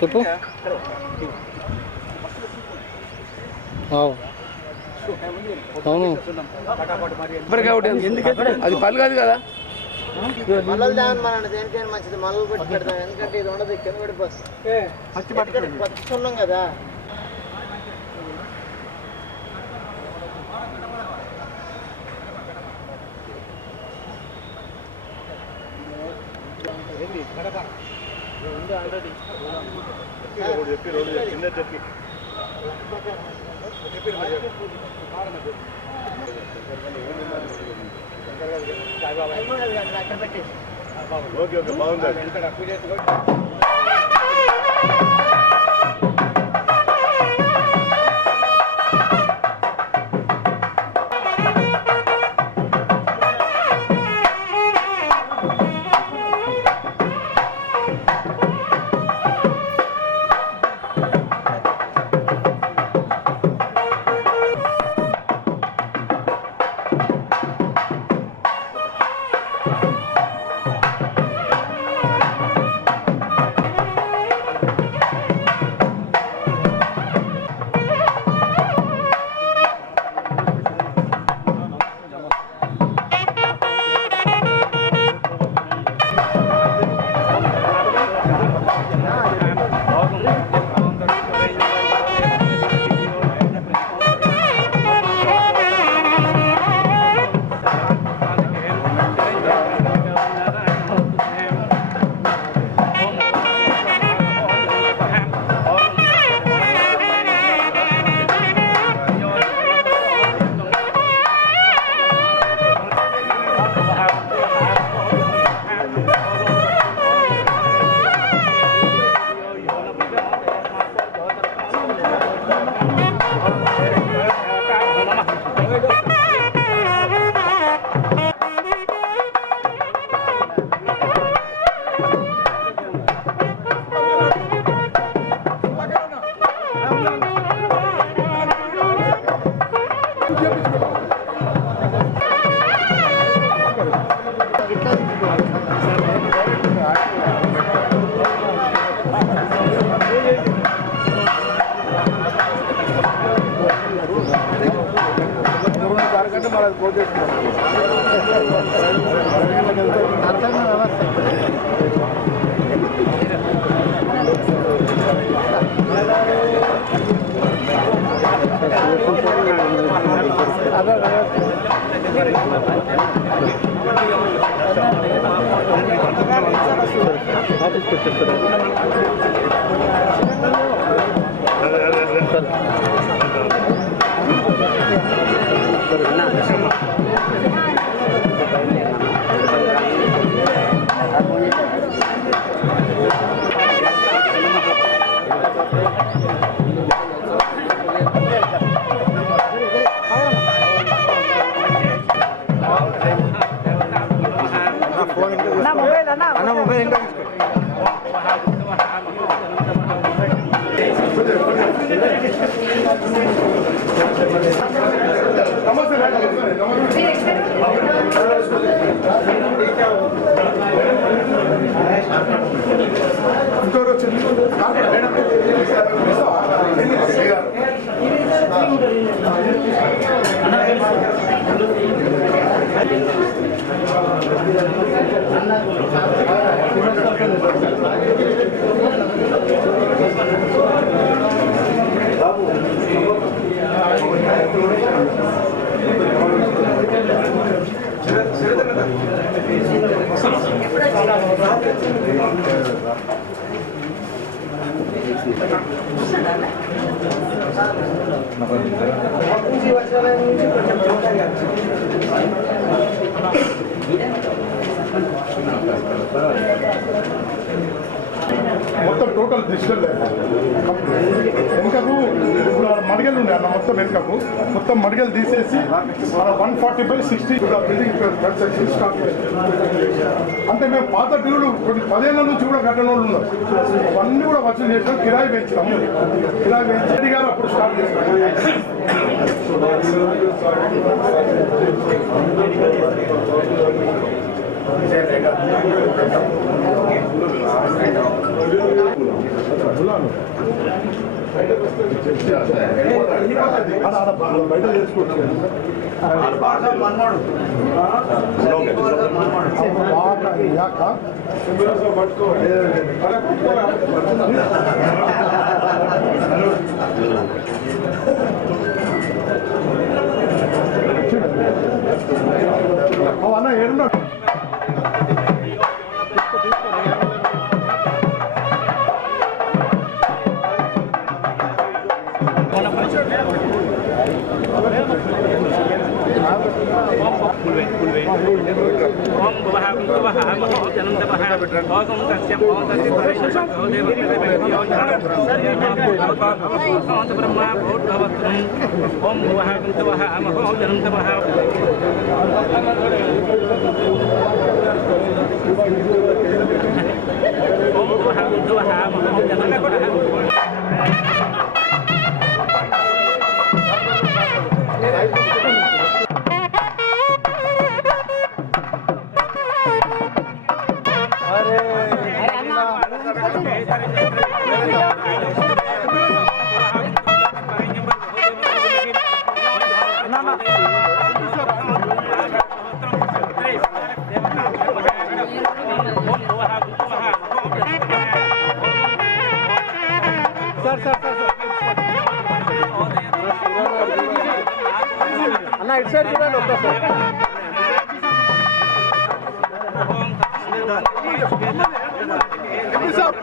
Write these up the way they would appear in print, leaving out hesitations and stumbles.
చెప్పు. అవును అది పళ్ళు కాదు కదా. మల్లలు దాని దేనికైనా మంచిది, మల్లలు పెట్టి పెడతాం. ఎందుకంటే ఇది ఉండదు, కింద పడిపోతుంది. పచ్చుకున్నాం కదా. ఓకే బాగుంది. మొత్తం టోటల్ డిజిటల్ వెనుకకు మడిగలు ఉండే అన్న మొత్తం వెనుకకు మొత్తం మడిగలు తీసేసి 140/60 బిల్డింగ్ కన్స్ట్రక్షన్ స్టార్ట్ అంటే మేము పాత డ్యూలు కొన్ని 10 ఏళ్ళ నుంచి కూడా కట్టిన వాళ్ళు ఉన్నారు. అవన్నీ కూడా వసూలు చేసాం, కిరాయి పెంచాము. కిరాయి పెంచి రెడ్డి గారు అప్పుడు స్టార్ట్ చేస్తాం. బయట చేసుకోవచ్చు అన్న ఏడున్నా అన్న ఇటు సైడ్ చూడండి ఒక్కసారి సార్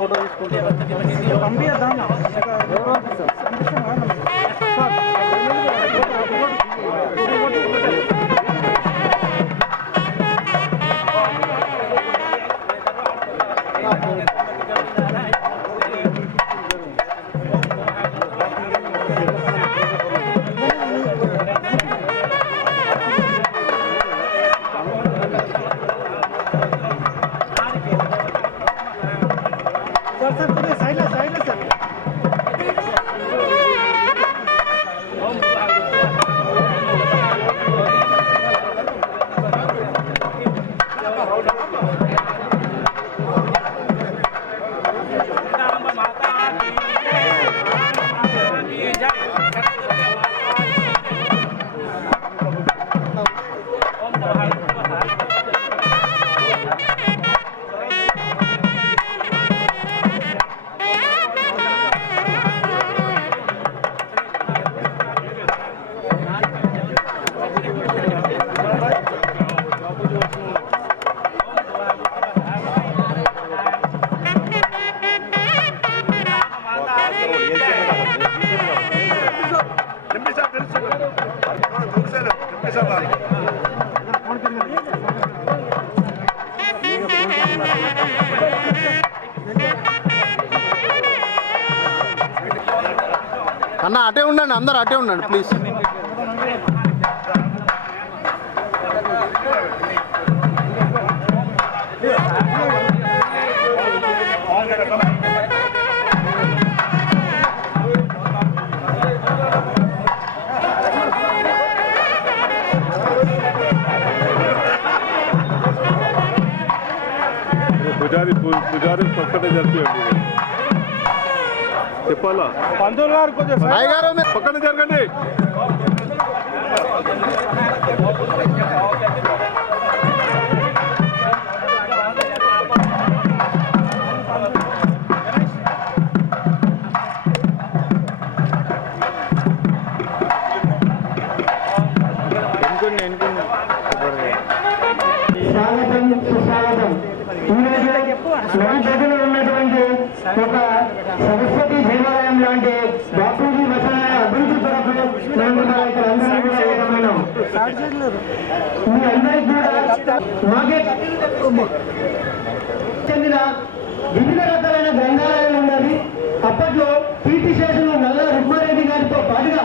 फोटो అన్న అటే ఉండండి, అందరు అటే ఉండండి ప్లీజ్. పుజారి పక్కనే జరిపండి చెప్పాలా. పంతులు గారు కొంచెం పక్కన జరగండి. స్వాగతం సుస్వాగతం. నడిగడ్డలో ఉన్నటువంటి ఒక సరస్వతి దేవాలయం లాంటి బాపూజీ వచనాల అభివృద్ధి కొరకు అందరూ కూడా ఏకమైనాం. మీ అందరికీ కూడా మాకే చెందిన వివిధ రకాలైన గ్రంథాలయాలు ఉన్నది. అప్పట్లో కీర్తి శేషులు నల్ల రుక్మారెడ్డి గారితో పాటుగా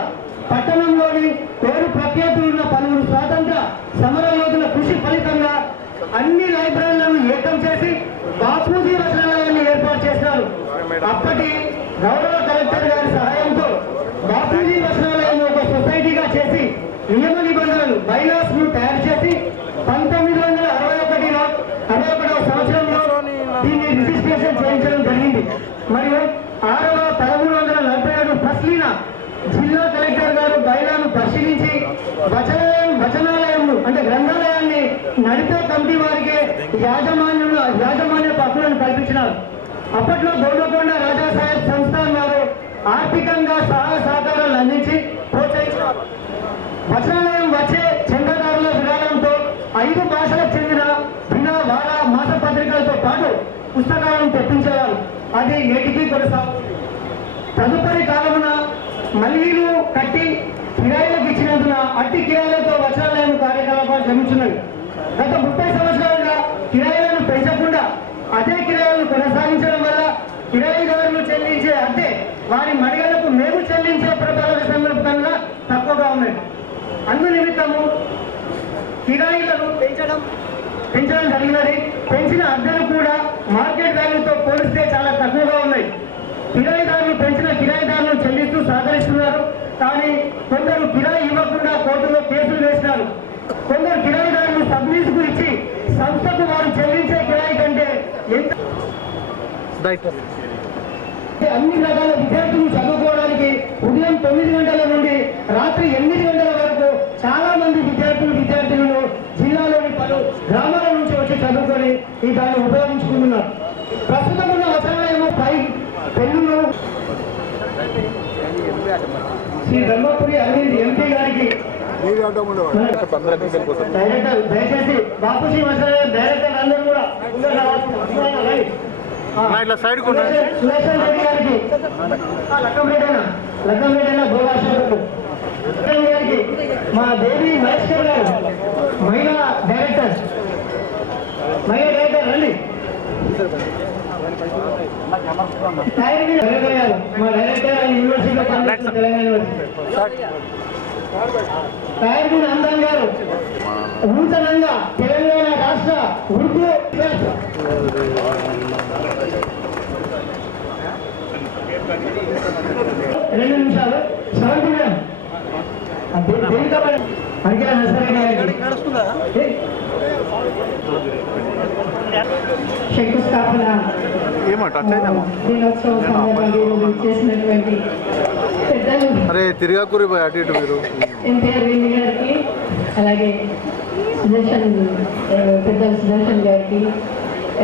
పట్టణంలోని పేరు ప్రఖ్యాతులు ఉన్న పలువురు స్వాతంత్ర సమర యోధుల కృషి ఫలితంగా అన్ని లైబ్రరీలను ఏకం చేసి బాపూజీ వచనాలయాన్ని ఏర్పాటు చేశారు. అప్పటి గౌరవ కలెక్టర్ గారి సహాయంతో బాపూజీ వచనాలయాన్ని ఒక సొసైటీగా చేసి నియమ నిబంధనలు బైలాస్ ను తయారు చేసి 1961వ సంవత్సరంలో దీన్ని రిజిస్ట్రేషన్ చేయించడం జరిగింది. మరియు 1347 ఫస్లీన జిల్లా కలెక్టర్ గారు బైలాను పరిశీలించి వచనాలయం అంటే గ్రంథాలయాన్ని నడిపే కమిటీ వారికి యాజమాన్య హక్కులను కల్పించినారు. అప్పట్లో గోల్కొండ రాజా సాహెబ్ సంస్థాన్ వారు ఆర్థికంగా సహాయ సహకారాలు అందించి ప్రోత్సహించినారు. వచనాలయం వచ్చే చందాదారుల విరాళంతో 5 భాషలకు చెందిన భిన్న వార మాసపత్రికలతో పాటు పుస్తకాలను తెప్పించేవారు. అది నేటికి కొనసాగుతుంది. తదుపరి కాలమున మల్లీలు కట్టి కిరాయిలకు ఇచ్చినందున అట్టి కిరాయిలతో వచనాలయం కార్యకలాపాలు జరుగుతున్నవి. గత 30 సంవత్సరాలుగా కిరాయిలను పెంచకుండా అదే కిరాయిలను కొనసాగించడం వల్ల కిరాయిదారులు చెల్లించే అద్దె వారి మడిగలకు మేము చెల్లించే ప్రభావ సందర్భం కన్నా తక్కువగా ఉన్నాయి. అందు నిమిత్తము కిరాయిలను పెంచడం జరిగినది. పెంచిన అద్దెలు కూడా మార్కెట్ వాల్యూతో పోలిస్తే చాలా తక్కువగా ఉన్నాయి. కిరాయిదారులు పెంచిన కిరాయిదారులను చెల్లిస్తూ సహకరిస్తున్నారు. కానీ కొందరు కిరాయి ఇవ్వకుండా కోర్టులో కేసులు వేసినారు. కొందరు కిరాయిదారులు సబ్లీజుకు ఇచ్చి సంస్థకు వారు చెల్లించే కిరాయి కంటే ఎంత అన్ని రకాల విద్యార్థులు చదువుకోవడానికి ఉదయం 9 గంటల నుండి రాత్రి 8 గంటల వరకు చాలా మంది విద్యార్థులను జిల్లాలోని పలు గ్రామాల నుంచి వచ్చి చదువుకొని ఈ దాన్ని ఉపయోగించుకుంటున్నారు. ప్రస్తుతం ఉన్న వచనాలయము పెళ్ళును శ్రీ ధర్మపురి అరవింద్ ఎంపీ గారికి డైరెక్టర్ దయచేసి బాపూజీ వచనాలయం డైరెక్టర్ అందరూ కూడా ఇట్లా సైడ్ సురేషన్ రెడ్డి గారికి లక్కంరెడ్డి భోగాశ్వరుడు గారికి మా దేవి మహేశ్వర్ గారు మహిళా డైరెక్టర్ రండి. మా డైరెక్టర్ యూనివర్సిటీ తెలంగాణ యూనివర్సిటీ తయారు అందాం గారు నూతనంగా తెలంగాణ రాష్ట్ర ఉర్దూ 2 నిమిషాలు సమర్పణ అడిగిన శంకుస్థాపన దినోత్సవం సందర్భంగా చేసినటువంటి పెద్దలు తిరగాకూరి అటు ఇటు మీరు ఎన్టీఆర్ రెడ్డి గారికి, అలాగే పెద్దలు సుదర్శన్ గారికి,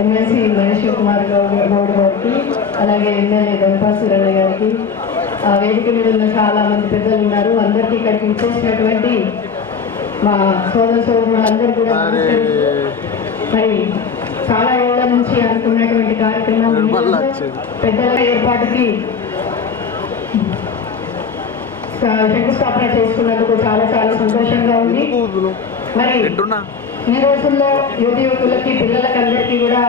ఎమ్మెల్సీ మహేష్ కుమార్ గౌడ్ గారికి, అలాగే ఎమ్మెల్యే దంపా సురణ గారికి, వేదిక మీద ఉన్న చాలా మంది పెద్దలు ఉన్నారు. అందరికీ ఇక్కడికి వచ్చేసినటువంటి మా సోదరులందరూ కూడా మరి చాలా ఏళ్ల నుంచి అనుకున్నటువంటి కార్యక్రమం పెద్దల ఏర్పాటుకి శంకుస్థాపన చేసుకున్నందుకు చాలా చాలా సంతోషంగా ఉంది. మరి ఈ రోజుల్లో యువకులకి పిల్లలకి అందరికీ కూడా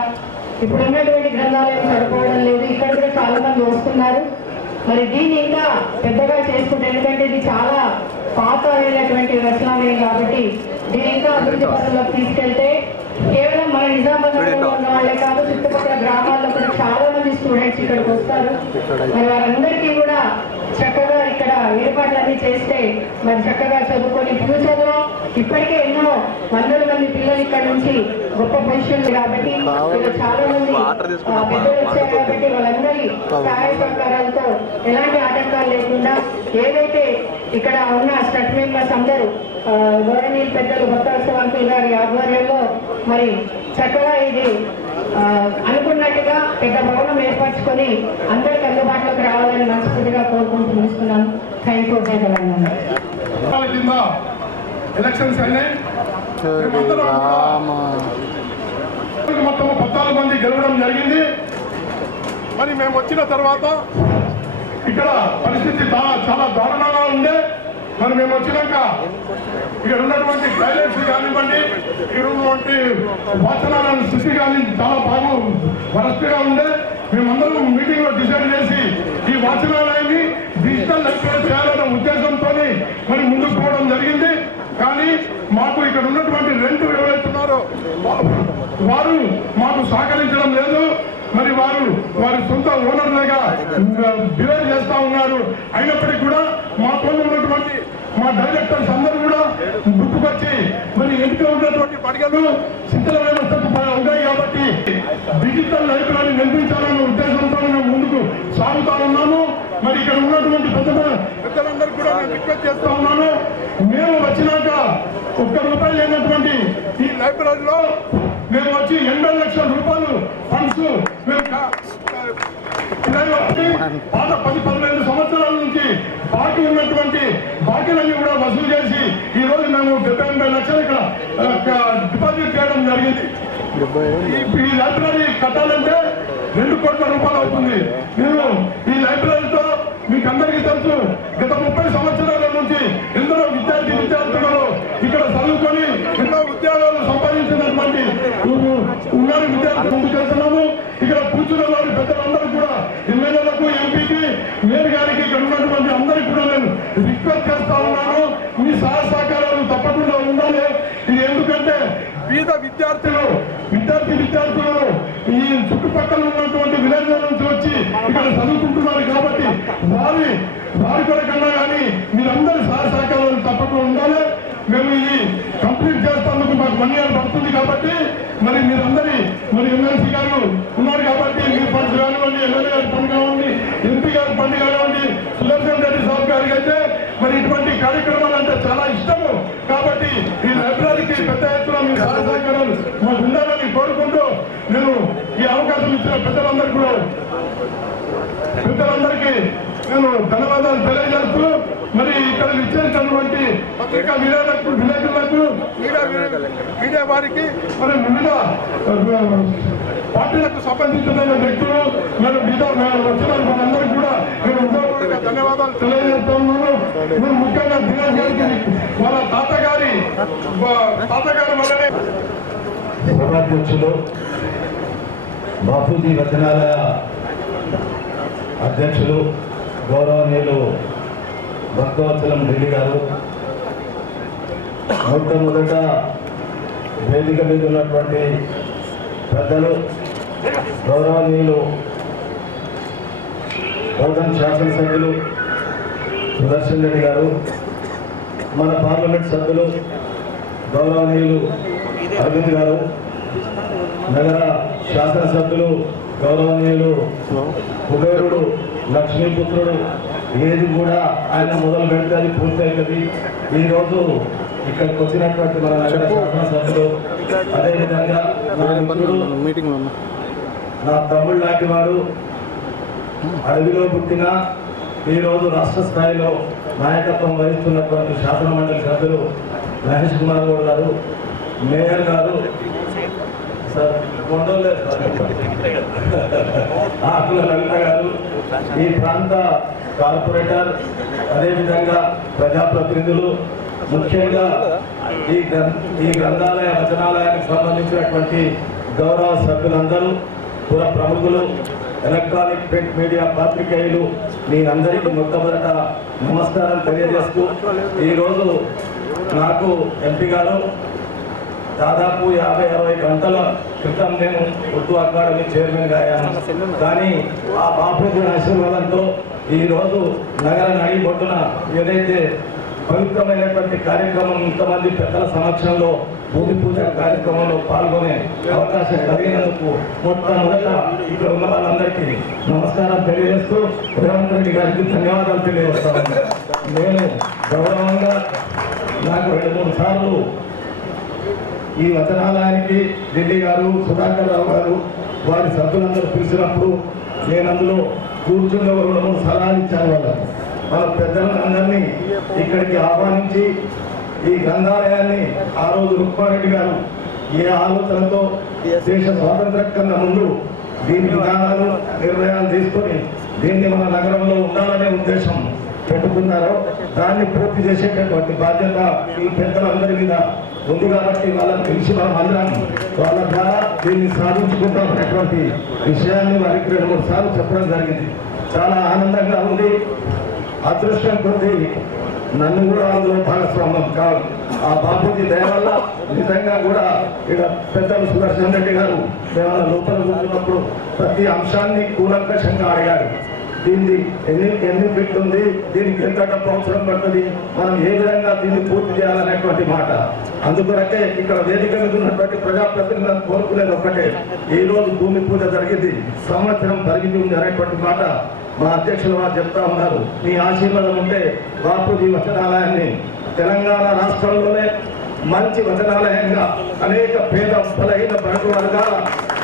ఇప్పుడు ఉన్నటువంటి గ్రంథాలయం సరిపోవడం లేదు. ఇక్కడ కూడా చాలా మంది వస్తున్నారు. మరి దీన్ని ఇంకా పెద్దగా చేసుకుంటే, ఎందుకంటే ఇది చాలా పాత అయినటువంటి రచనాలయం కాబట్టి దీన్ని ఇంకా అభివృద్ధి పనులకు తీసుకెళ్తే కేవలం మన నిజామాబాద్లో ఉన్న వాళ్ళే కాదు, చుట్టుపక్కల గ్రామాల్లో కూడా చాలా మంది స్టూడెంట్స్ ఇక్కడికి వస్తారు. మరి వారందరికీ కూడా చక్కగా ఇక్కడ ఏర్పాట్లన్నీ చేస్తే మరి చక్కగా చదువుకొని ఫ్యూచర్ లో ఇప్పటికే ఎన్నో వందల మంది పిల్లలు ఇక్కడ నుంచి గొప్ప పొజిషన్ కాబట్టి ఇక్కడ చాలా మంది పెద్దలు వచ్చారు కాబట్టి వాళ్ళందరి సహాయ సహకారాలతో ఎలాంటి ఆటంకాలు లేకుండా ఏదైతే ఇక్కడ ఉన్న స్టడ్ మెంబర్స్ అందరూ గౌరవనీయులు పెద్దలు భక్తోత్సవానికి గారి ఆధ్వర్యంలో మరి చక్కగా ఇది అనుకున్నట్టుగా పెద్ద భవనం ఏర్పరచుకొని అందరికి అందుబాటులోకి రావాలని మనస్ఫూర్తిగా కోరుకుంటూ ముగిస్తున్నాను. Thank you. కింద ఎలక్షన్స్ అయినాయి. మొత్తం 14 మంది గెలవడం జరిగింది. మరి మేము వచ్చిన తర్వాత ఇక్కడ పరిస్థితి చాలా దారుణంగా ఉండే. మరి మేము వచ్చినాక ఇక్కడ ఉన్నటువంటి టాయిలెట్స్ కానివ్వండి, ఇక్కడ ఉన్నటువంటి వాచనాల స్థితి కానీ చాలా బాగా వరస్ట్గా ఉండే. మేమందరం మీటింగ్ లో డిసైడ్ చేసి ఈ వాచనాలయాన్ని డిజిటల్ లైబ్రరీ చేయాలనే ఉద్దేశంతో మరి ముందుకు పోవడం జరిగింది. కానీ మాకు ఇక్కడ ఉన్నటువంటి రెంట్ ఎవరైతున్నారో వారు మాకు సహకరించడం లేదు. మరి వారి సొంత ఓనర్లుగా బిహేవ్ చేస్తా ఉన్నారు. అయినప్పటికీ కూడా మాతో ఉన్నటువంటి మా డైరెక్టర్స్ అందరూ కూడా గుర్తుకొచ్చి మరి ఎన్నిక ఉన్నటువంటి పడిగలు శిథిల వ్యవస్థకు ఉన్నాయి కాబట్టి డిజిటల్ లైబ్రరీ నిర్మించాలనే ఉద్దేశంతో మేము ముందుకు సాగుతా ఉన్నాము. మరి ఇక్కడ ఉన్నటువంటి పెద్దలందరూ కూడా నేను రిక్వెస్ట్ చేస్తా ఉన్నాను, మేము వచ్చినాక ₹1 లేనటువంటి ఈ లైబ్రరీలో మేము వచ్చి 80 లక్షల రూపాయలు ఫండ్స్ మేము పాత 10-15 సంవత్సరాల నుంచి బాకీ ఉన్నటువంటి బాకీలన్నీ కూడా వసూలు చేసి ఈ రోజు మేము 70-80 లక్షలు ఇక్కడ డిపాజిట్ చేయడం జరిగింది. ఈ లైబ్రరీ కట్టాలంటే ₹2 కోట్ల అవుతుంది. నేను ఈ లైబ్రరీతో మీకు అందరికీ తెలుసు, గత 30 సంవత్సరాల నుంచి ఎందరో విద్యార్థులు ఇక్కడ చదువుకొని ఎన్నో ఉద్యోగాలు సంపాదించినటువంటి ఉన్నారు విద్యార్థులు ముందుకు వెళ్తున్నాము. ఇక్కడ కూర్చున్న వారి పెద్దలందరూ కూడా ఎమ్మెల్యేలకు, ఎంపీకి, మేయర్ గారికి, ఇక్కడ ఉన్నటువంటి అందరికీ కూడా నేను రిక్వెస్ట్ చేస్తా ఉన్నాను, మీ సహాయ సహకారాలు తప్పకుండా ఉండాలి. ఇది ఎందుకంటే పేద విద్యార్థులు ఈ చుట్టుపక్కల ఉన్నటువంటి విలేజ్ల నుంచి వచ్చి ఇక్కడ చదువుకుంటున్నారు కాబట్టి వారి కొరకన్నా కానీ మీరందరి సహాయ సహకారాలు తప్పకుండా ఉండాలి. మేము ఈ కంప్లీట్ చేసేందుకు మాకు 1 year పడుతుంది కాబట్టి మరి మీరందరి మరి ఎమ్మెల్సీ గారు ఉన్నారు కాబట్టి మీ ఫండ్స్ కానివ్వండి, ఎమ్మెల్యే గారి ఫండ్ కానివ్వండి, ఎంపీ గారి ఫండ్ కానివ్వండి, సుదర్శన్ రెడ్డి సాబ్ గారికి అయితే మరి ఇటువంటి కార్యక్రమాలు అంటే చాలా ఇష్టము. కాబట్టి ఈ లైబ్రరీకి పెద్ద ఎత్తున మీ సహాయ సహకారాలు మాకు ఉండాలని కోరుకుంటూ నేను ఈ అవకాశం ఇచ్చిన పెద్దలందరికీ నేను ధన్యవాదాలు తెలియజేస్తూ మరి ఇక్కడ ఇచ్చేసినటువంటి పత్రికా విలేకరులకు, మీడియా వారికి, మరి వివిధ పార్టీలకు సంబంధించిన వ్యక్తులు మరి వచ్చిన మనందరికీ కూడా నేను ధన్యవాదాలు తెలియజేస్తున్నాను. నేను ముఖ్యంగా దినేష్ గారికి వాళ్ళ తాతగారి వల్లనే సభాధ్యక్షులు బాపూజీ వచనాలయ అధ్యక్షులు గౌరవనీయులు భక్తవత్సలం రెడ్డి గారు, మొట్టమొదట వేదిక మీద ఉన్నటువంటి పెద్దలు గౌరవనీయులు బోధన్ శాసనసభ్యులు సుదర్శన్ రెడ్డి గారు, మన పార్లమెంట్ సభ్యులు గౌరవనీయులు అరవింద్ గారు, నగర శాసనసభ్యులు గౌరవనీయులు కుబేరుడు లక్ష్మీపుత్రుడు, ఏది కూడా ఆయన మొదలు పెడితే అది పూర్తవుతుంది. ఈరోజు ఇక్కడికి వచ్చినటువంటి మన నగర శాసనసభ్యులు, అదేవిధంగా నా తమ్ముడు లాంటి వాడు, అడవిలో పుట్టిన ఈరోజు రాష్ట్ర స్థాయిలో నాయకత్వం వహిస్తున్నటువంటి శాసన మండలి సభ్యులు మహేష్ కుమార్ గౌడ్ గారు, మేయర్ గారు, సార్ కొండలేదు ఆకుల లలిత గారు, ఈ ప్రాంత కార్పొరేటర్, అదేవిధంగా ప్రజాప్రతినిధులు, ముఖ్యంగా ఈ గ్రంథాలయ వచనాలయానికి సంబంధించినటువంటి గౌరవ సభ్యులందరూ, పుర ప్రముఖులు, ఎలక్ట్రానిక్ ప్రింట్ మీడియా పాత్రికేయులు మీరందరికీ మొట్టమొదట నమస్కారం తెలియజేస్తూ ఈరోజు నాకు ఎంపీ గారు దాదాపు 50-60 గంటల క్రితం నేను ఉర్దూ అకాడమీ చైర్మన్గా అయ్యాను. కానీ ఆ బాపూజీ ఆశీర్వాదంతో ఈరోజు నగర నడిబొట్టున ఏదైతే పవిత్రమైనటువంటి కార్యక్రమం ఇంతమంది పెద్దల సమక్షంలో భూమి పూజ కార్యక్రమంలో పాల్గొనే అవకాశం కలిగినందుకు మొట్టమొదట ఇక్కడ ఉన్న వాళ్ళందరికీ నమస్కారం తెలియజేస్తూ రేవంత్ రెడ్డి గారికి ధన్యవాదాలు తెలియజేస్తాను. నేను గౌరవంగా నాకు 2-3 సార్లు ఈ వచనాలయానికి ఢిల్లీ గారు, సుధాకర్ రావు గారు వారి సభ్యులందరూ పిలిచినప్పుడు నేను అందులో కూర్చుని 2-3 సలహాలు ఇచ్చాను. వాళ్ళకు మన పెద్దలందరినీ ఇక్కడికి ఆహ్వానించి ఈ గ్రంథాలయాన్ని ఆ రోజు రుక్మారెడ్డి గారు ఏ ఆలోచనతో దేశ స్వాతంత్రం కన్నా ముందు దీని విధానాలు నిర్ణయాలు తీసుకొని దీన్ని మన నగరంలో ఉండాలనే ఉద్దేశం పెట్టుకున్నారో దాన్ని పూర్తి చేసేటటువంటి బాధ్యత ఈ పెద్దలందరి మీద ఉంది. కాబట్టి వాళ్ళని పిలిచి మనం అందరం వాళ్ళ ద్వారా దీన్ని సాధించుకుంటామనేటువంటి విషయాన్ని వారికి 2-3 సార్లు చెప్పడం జరిగింది. చాలా ఆనందంగా ఉంది. అదృష్టం కొద్ది నన్ను కూడా అందులో భాగస్వామ్యం కాదు. ఆ బాపూజీ దయ వల్ల నిజంగా కూడా ఇక్కడ పెద్దలు సుదర్శన్ రెడ్డి గారు మేము లోపల కూర్చున్నప్పుడు ప్రతి అంశాన్ని కూలంకషంగా అడిగారు. దీన్ని ఎన్ని ఫిట్ ఉంది, దీనికి ఎంత డబ్బు అవసరం పడుతుంది, మనం ఏ విధంగా దీన్ని పూర్తి చేయాలనేటువంటి మాట. అందుకొరకే ఇక్కడ వేదిక మీద ఉన్నటువంటి ప్రజాప్రతినిధులను కోరుకునేది ఒక్కటే, ఈ రోజు భూమి పూజ జరిగింది, సంవత్సరం జరిగింది ఉంది అనేటువంటి మాట మా అధ్యక్షులు వారు చెప్తా ఉన్నారు. మీ ఆశీర్వాదం ఉంటే బాపూజీ వచనాలయాన్ని తెలంగాణ రాష్ట్రంలోనే మంచి వచనాలయంగా అనేక పేద బలహీన బడుగు వర్గాల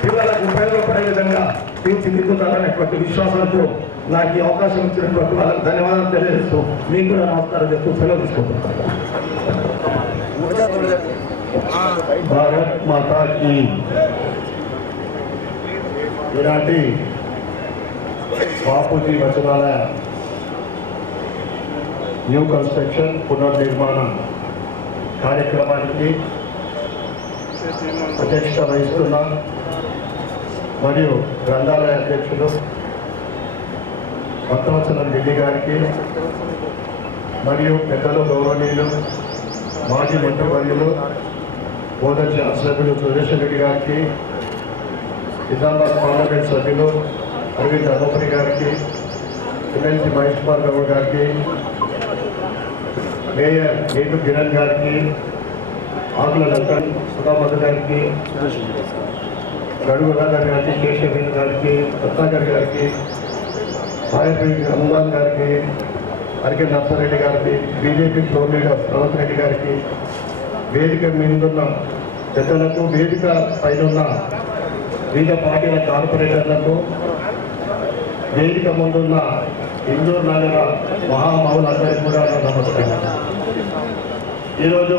పిల్లలకు ఉపయోగపడే విధంగా తీర్చిదిద్దుతారనేటువంటి విశ్వాసంతో నాకు ఈ అవకాశం ఇచ్చినటువంటి వాళ్ళకి ధన్యవాదాలు తెలియజేస్తూ మీకు కూడా నమస్కారం చేస్తూ సెలవు తీసుకుంటున్నాను. భారత్ మాతాకి ఈనాటి బాపూజీ వచనాలయ న్యూ కన్స్ట్రక్షన్ పునర్నిర్మాణ కార్యక్రమానికి అధ్యక్షత వహిస్తున్న మరియు గ్రంథాలయ అధ్యక్షులు భక్తవత్సలం ఢిల్లీ గారికి మరియు పెద్దలు గౌరవనీయులు మాజీ మంత్రివర్యులు బోధన శాసనసభ్యులు సురేష్ రెడ్డి గారికి, నిజామాబాద్ పార్లమెంట్ సభ్యులు అరవింద్ ధర్మపురి గారికి, ఎమ్మెల్సీ మహేష్ కుమార్ గౌడ్ గారికి, మేయర్ నేటు కిరణ్ గారికి, ఆకుల లంకన్ సుధామధు గారికి, గడుగు రాజా గారికి, కేశవేంద్ర గారికి, రత్నాకర్ గారికి, సాయపల్లి హనుమాన్ గారికి, అరికె నర్సారెడ్డి గారికి, BJP floor leader Revanth Reddy గారికి, వేదిక మీదున్న పెద్దలకు, వేదిక పైన వివిధ పార్టీల కార్పొరేటర్లకు, వేదిక ముందున్న ఇందూరు నగర మహామౌలందరికీ కూడా నమస్కారం. ఈరోజు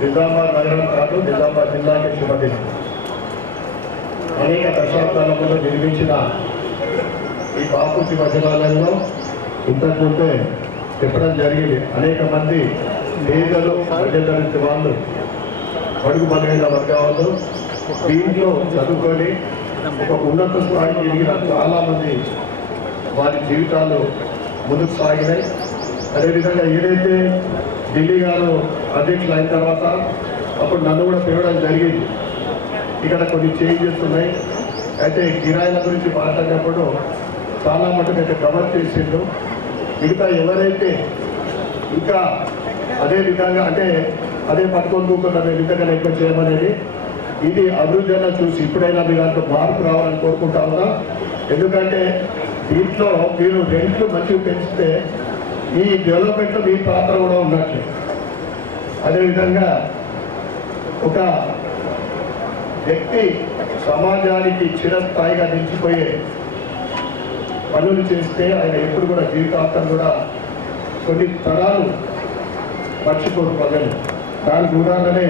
నిజామాబాద్ నగరం కాదు, నిజామాబాద్ జిల్లాకి శుభదినం. అనేక దశాబ్దాల ముందు నిర్మించిన ఈ బాపూజీ వచనాలయంలో ఇంతకుముందే చెప్పడం జరిగింది. అనేక మంది పేదలు, మధ్యతరగతి వాళ్ళు, బడుగు బలహీన వర్గాలు దీంట్లో చదువుకొని ఒక ఉన్నత స్థాయికి ఎదిగిన చాలామంది వారి జీవితాలు ముందుకు సాగినాయి. అదేవిధంగా ఏదైతే ఢిల్లీ గారు అధ్యక్షులు అయిన తర్వాత అప్పుడు నన్ను కూడా పిలవడం జరిగింది. ఇక్కడ కొన్ని చేంజెస్ ఉన్నాయి. అయితే కిరాయిల గురించి మాట్లాడినప్పుడు చాలా మటుకు అయితే కవర్ చేసిండు. మిగతా ఎవరైతే ఇంకా అదే విధంగా అంటే అదే పట్టుకొని కూకున్న ఇంతకన్నా ఎక్కువ చేయమనేది, ఇది అభివృద్ధిలో చూసి ఇప్పుడైనా మీ దాంట్లో మార్పు రావాలని కోరుకుంటా ఉన్నా. ఎందుకంటే దీంట్లో మీరు రెంట్లు మంచిగా పెంచితే ఈ డెవలప్మెంట్లో మీ పాత్ర కూడా ఉన్నట్లు. అదేవిధంగా ఒక వ్యక్తి సమాజానికి చిరస్థాయిగా నిలిచిపోయే పనులు చేస్తే ఆయన ఎప్పుడు కూడా జీవితాంతం కూడా కొన్ని తరాలు మర్చిపోరు ప్రజలు. దానికి ఉదాహరణనే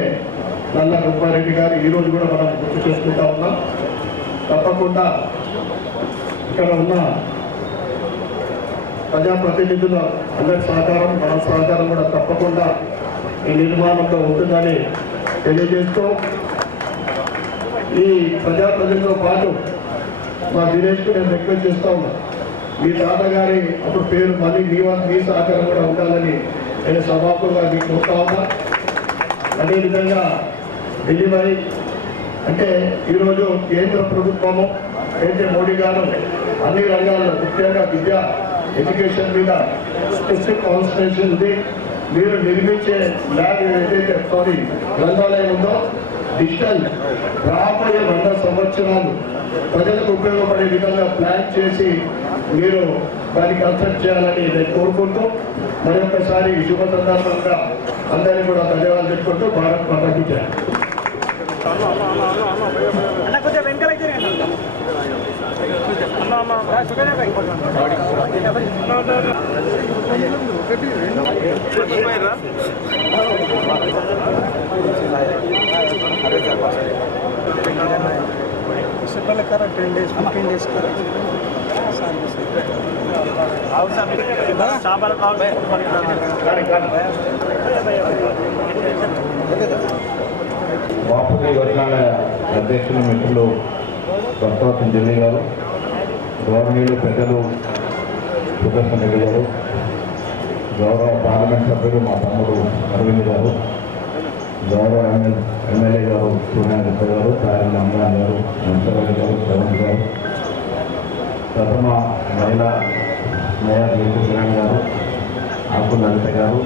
నల్ల రూపారెడ్డి గారు ఈరోజు కూడా మనం గుర్తు చేసుకుంటా ఉన్నాం. తప్పకుండా ఇక్కడ ఉన్న ప్రజాప్రతినిధుల అందరి సహకారం, మన సహకారం కూడా తప్పకుండా ఈ నిర్మాణంలో ఉంటుందని తెలియజేస్తూ, ఈ ప్రజాప్రతినిధులతో పాటు మా దినేష్కు నేను రిక్వెస్ట్ చేస్తా ఉన్నా, మీ తాతగారి అప్పుడు పేరు మళ్ళీ మీ సహకారం కూడా ఉండాలని నేను సభాముఖంగా మీకు కోరుతా ఉన్నా. అదేవిధంగా ఢిల్లీ అంటే ఈరోజు కేంద్ర ప్రభుత్వము కేంద్ర మోడీ గారు అన్ని రంగాల్లో ముఖ్యంగా విద్య ఎడ్యుకేషన్ మీద స్పెసిఫిక్ కాన్సన్ట్రేషన్ ఉంది. మీరు నిర్మించే ల్యాబ్ ఏదైతే గ్రంథాలయం ఉందో డిజిటల్ రాబోయే 100 సంవత్సరాలు ప్రజలకు ఉపయోగపడే విధంగా ప్లాన్ చేసి మీరు దాన్ని కన్సల్ట్ చేయాలని నేను కోరుకుంటూ మరొకసారి శుభ సందర్భంగా అందరినీ కూడా ధన్యవాదాలు చెప్పుకుంటూ భారత్ మాతాకి జై. करा 10 days 15 days करा బాపుజీ వర్ణాలయ అధ్యక్షులు మిత్రులు ప్రతాప్ జిల్లి గారు, గౌరవనీయులు పెద్దలు సుదర్శన్ రెడ్డి గారు, గౌరవ పార్లమెంట్ సభ్యులు మా తమ్ముడు అరవింద్ గారు, గౌరవ ఎమ్మెల్యే గారు సూర్యనారాయణ గారు, సాయన అమ్మాన్ గారు, నరసరెడ్డి గారు, శ్రవణ్ గారు, ప్రథమ మహిళా మేయర్ లీటు కిరణ్ గారు, ఆకు లలిత గారు,